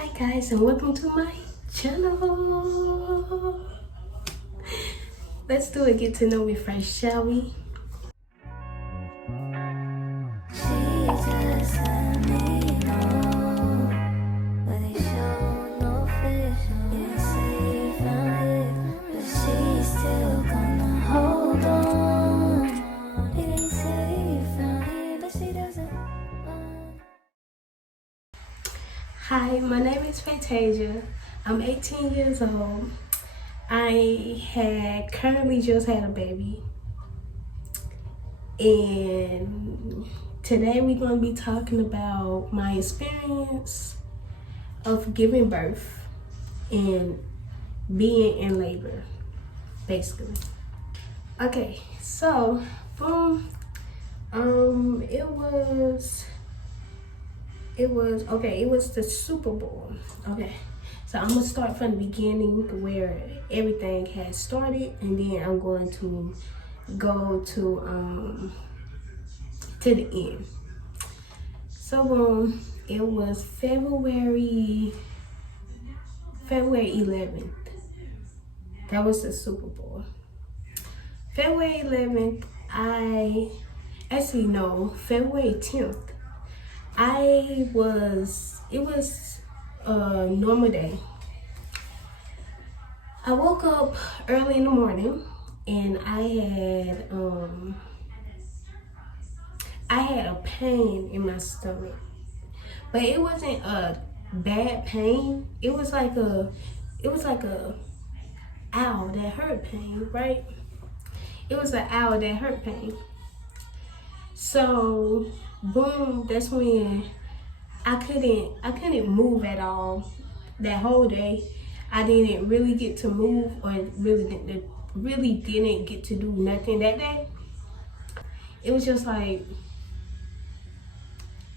Hi guys, and welcome to my channel. Let's do a get to know me first, shall we? Hi, my name is Fantasia. I'm 18 years old. I had currently just had a baby. And today we're going to be talking about my experience of giving birth and being in labor, basically. Okay, so boom. It was the Super Bowl. Okay, so I'm gonna start from the beginning where everything has started, and then I'm going to go to the end. So boom, it was February 11th. That was the Super Bowl. February 11th, February 10th. It was a normal day. I woke up early in the morning and I had a pain in my stomach. But it wasn't a bad pain. It was like a ow that hurt pain, right? It was an ow that hurt pain. So boom, that's when I couldn't move at all that whole day. I didn't really get to move, or really didn't get to do nothing that day. It was just like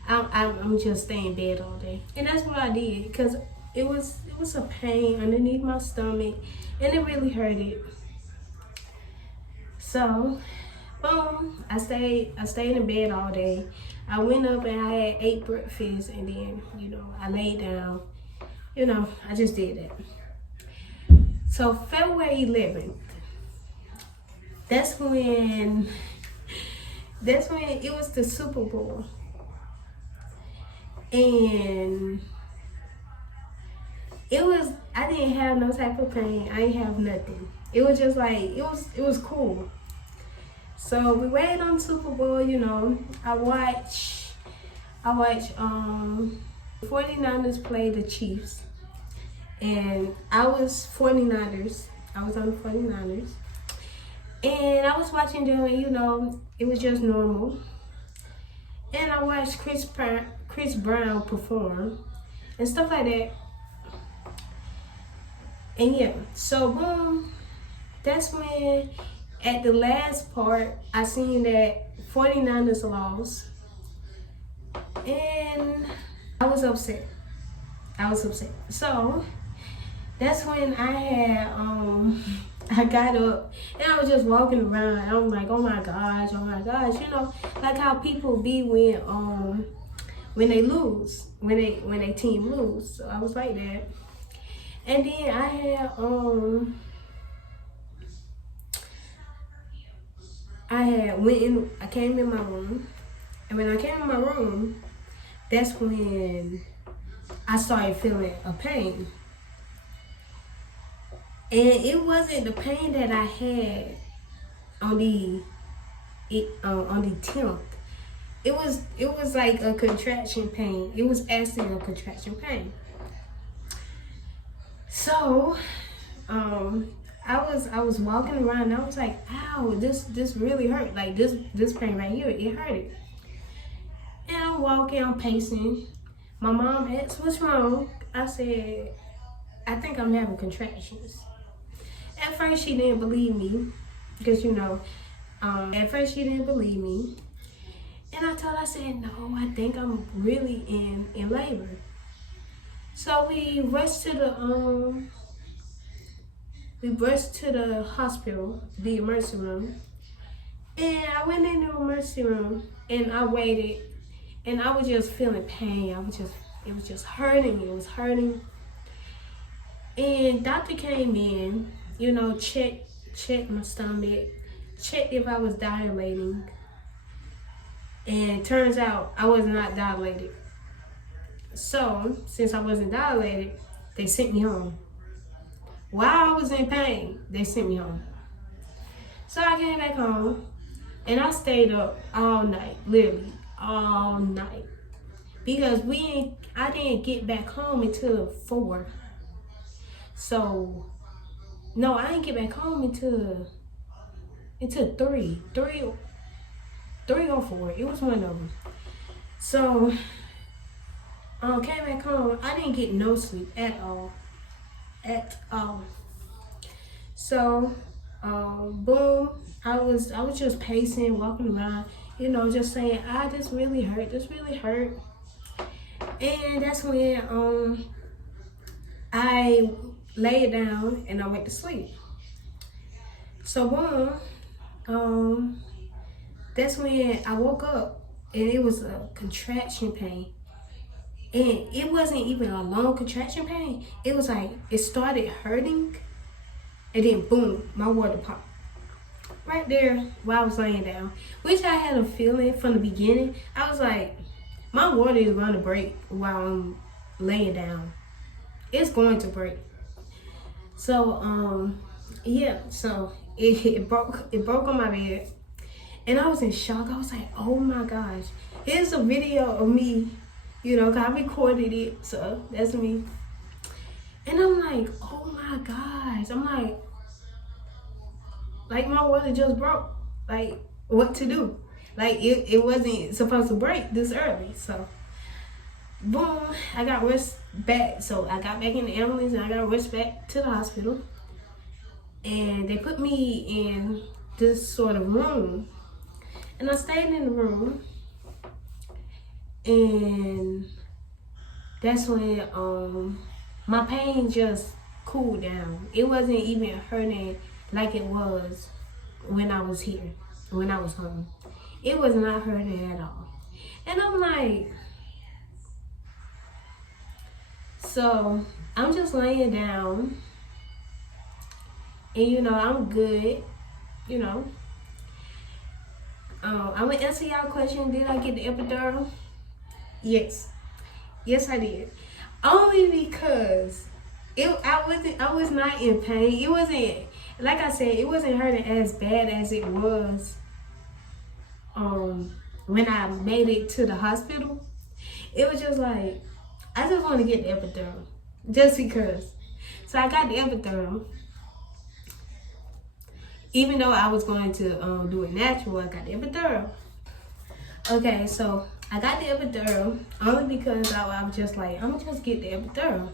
I'm just staying in bed all day, and that's what I did because it was a pain underneath my stomach, and it really hurted. So boom, I stayed in bed all day. I went up and I had ate breakfast, and then I laid down. I just did that. So February 11th, that's when it was the Super Bowl, and I didn't have no type of pain. I didn't have nothing. It was just like it was cool. So we waited on Super Bowl, I watched 49ers play the Chiefs. And I was 49ers. I was on the 49ers. And I was watching them, and it was just normal. And I watched Chris Brown perform and stuff like that. And yeah, so boom, that's when at the last part, I seen that 49ers lost, and I was upset. So that's when I got up and I was just walking around. I'm like, oh my gosh, like how people be when they lose, when they team lose. So I was like that, and then I came in my room, and when I came in my room, that's when I started feeling a pain. And it wasn't the pain that I had on the 10th. It was like a contraction pain. It was actually a contraction pain. So I was walking around and I was like, ow, this really hurt. Like this pain right here, it hurted. And I'm walking, I'm pacing. My mom asked, what's wrong? I said, I think I'm having contractions. At first she didn't believe me, because at first she didn't believe me. And I said, no, I think I'm really in labor. So we rushed to the hospital, the emergency room. And I went in the emergency room and I waited, and I was just feeling pain. I was just It was just hurting. It was hurting. And doctor came in, you know, checked my stomach, checked if I was dilating. And turns out I was not dilated. So, since I wasn't dilated, they sent me home. While I was in pain, they sent me home. So I came back home and I stayed up all night, literally all night. Because I didn't get back home until 4. So, no, I didn't get back home until 3 or 4. It was one of them. So, came back home. I didn't get no sleep at all. So, boom. I was just pacing, walking around, you know, just saying, this really hurt. This really hurt. And that's when I laid down and I went to sleep. So, boom. That's when I woke up and it was a contraction pain. And it wasn't even a long contraction pain. It was like, it started hurting and then boom, my water popped. Right there while I was laying down. Which I had a feeling from the beginning. I was like, my water is going to break while I'm laying down. It's going to break. So, yeah, so it broke on my bed. And I was in shock. I was like, oh my gosh. Here's a video of me, you know, 'cause I recorded it. So that's me. And I'm like, oh my gosh. I'm like my water just broke. Like, what to do? Like, it wasn't supposed to break this early. So, boom, I got rushed back. So I got back in the ambulance and I got rushed back to the hospital. And they put me in this sort of room. And I stayed in the room, and that's when my pain just cooled down. It wasn't even hurting like it was when I was here, when I was home. It was not hurting at all. And I'm like, so I'm just laying down, and you know, I'm good, you know. I'm gonna answer y'all question. Did I get the epidural? Yes, I did. Only because I was not in pain. It wasn't, like I said, it wasn't hurting as bad as it was when I made it to the hospital. It was just like, I just want to get the epidural, just because. So I got the epidural. Even though I was going to do it natural, I got the epidural. Okay, so I got the epidural only because I was just like, I'm gonna just get the epidural.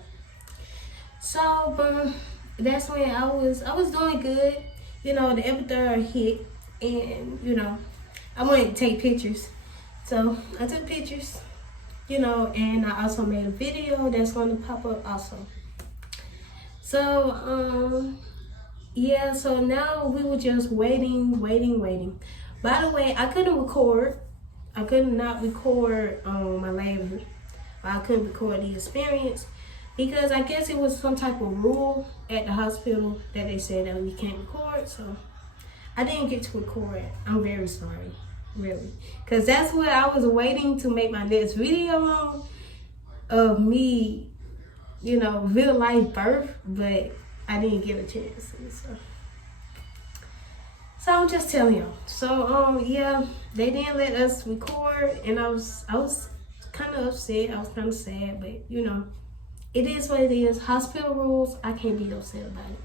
So, boom, that's when I was doing good. You know, the epidural hit, and you know, I wanted to take pictures. So I took pictures, you know, and I also made a video that's going to pop up also. So, yeah, so now we were just waiting. By the way, I couldn't record. I could not record my labor. I couldn't record the experience because I guess it was some type of rule at the hospital that they said that we can't record. So I didn't get to record. I'm very sorry, really. Because that's what I was waiting to make my next video on, of me, you know, real life birth, but I didn't get a chance. So I'm just telling y'all. So yeah, they didn't let us record, and I was kind of upset. I was kind of sad, but you know, it is what it is. Hospital rules. I can't be upset about it.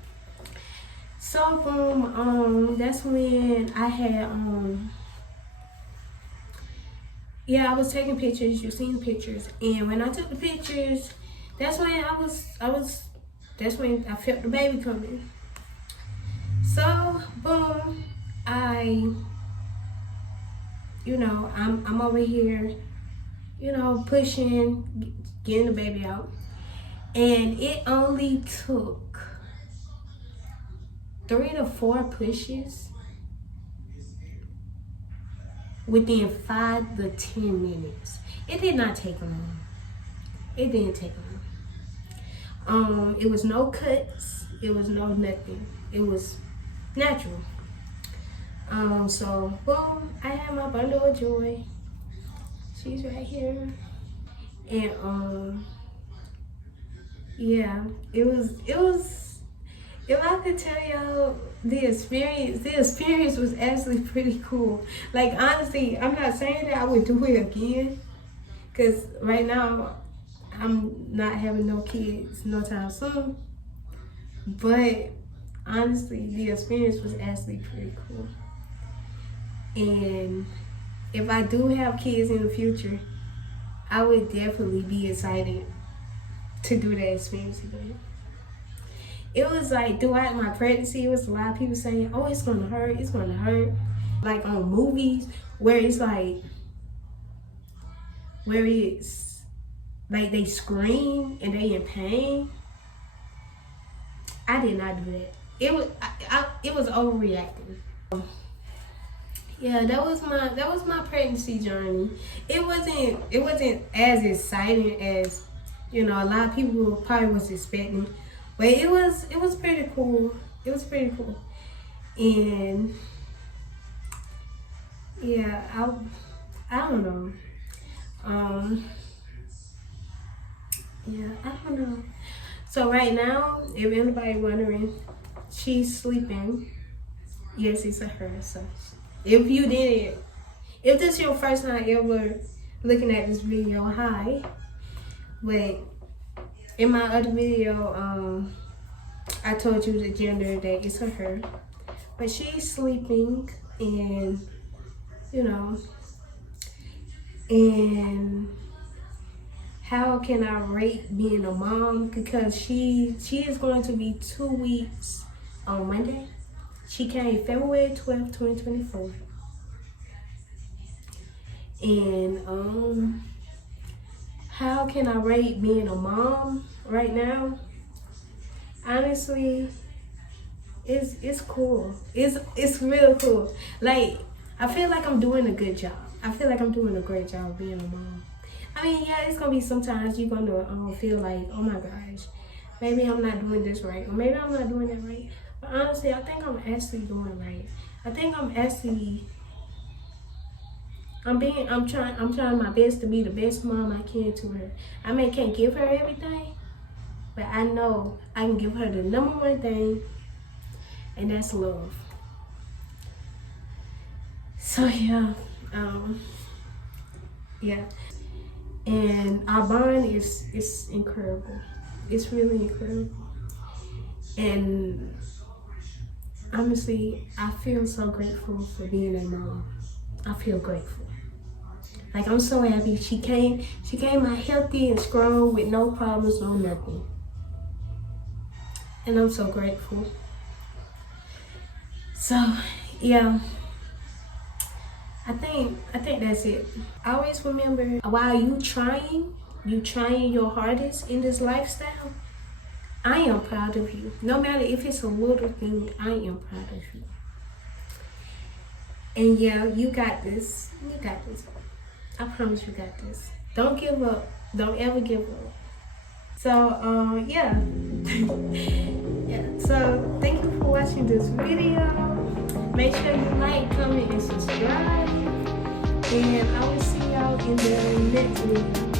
So boom, that's when I had yeah, I was taking pictures. You seen the pictures, and when I took the pictures, that's when that's when I felt the baby coming. So, boom, you know, I'm over here, you know, pushing, getting the baby out. And it only took 3 to 4 pushes within 5 to 10 minutes. It did not take long. It didn't take long. It was no cuts. It was no nothing. It was natural. So boom, I had my bundle of joy. She's right here. And yeah, it was if I could tell y'all the experience was actually pretty cool. Like honestly, I'm not saying that I would do it again, cause right now I'm not having no kids no time soon. But honestly, the experience was actually pretty cool. And if I do have kids in the future, I would definitely be excited to do that experience again. It was like throughout my pregnancy, it was a lot of people saying, oh, it's gonna hurt, it's gonna hurt. Like on movies where it's like, where it's like they scream and they in pain. I did not do that. It was overreacting. Yeah, that was my pregnancy journey. It wasn't as exciting as, you know, a lot of people probably was expecting. But it was pretty cool. It was pretty cool. And yeah, I don't know. Yeah, I don't know. So right now, if anybody wondering, she's sleeping. Yes, it's a her. So if this is your first time ever looking at this video, hi. But in my other video, I told you the gender that it's a her. But she's sleeping, and you know, and how can I rate being a mom? Because she is going to be 2 weeks on Monday. She came February 12th, 2024. And how can I rate being a mom right now? Honestly, it's cool. It's real cool. Like, I feel like I'm doing a good job. I feel like I'm doing a great job being a mom. I mean, yeah, it's gonna be sometimes you're gonna feel like, oh my gosh, maybe I'm not doing this right, or maybe I'm not doing that right. But honestly, I think I'm actually doing right. I think I'm trying my best to be the best mom I can to her. I may can't give her everything, but I know I can give her the number one thing, and that's love. So yeah, yeah. And our bond is incredible. It's really incredible. And honestly, I feel so grateful for being a mom. I feel grateful. Like, I'm so happy she came out healthy and strong with no problems, no nothing. And I'm so grateful. So yeah, I think that's it. Always remember, while you trying your hardest in this lifestyle, I am proud of you. No matter if it's a little thing, I am proud of you. And yeah, you got this. You got this. I promise you got this. Don't give up. Don't ever give up. So yeah. Yeah. So thank you for watching this video. Make sure you like, comment, and subscribe. And I will see y'all in the next video.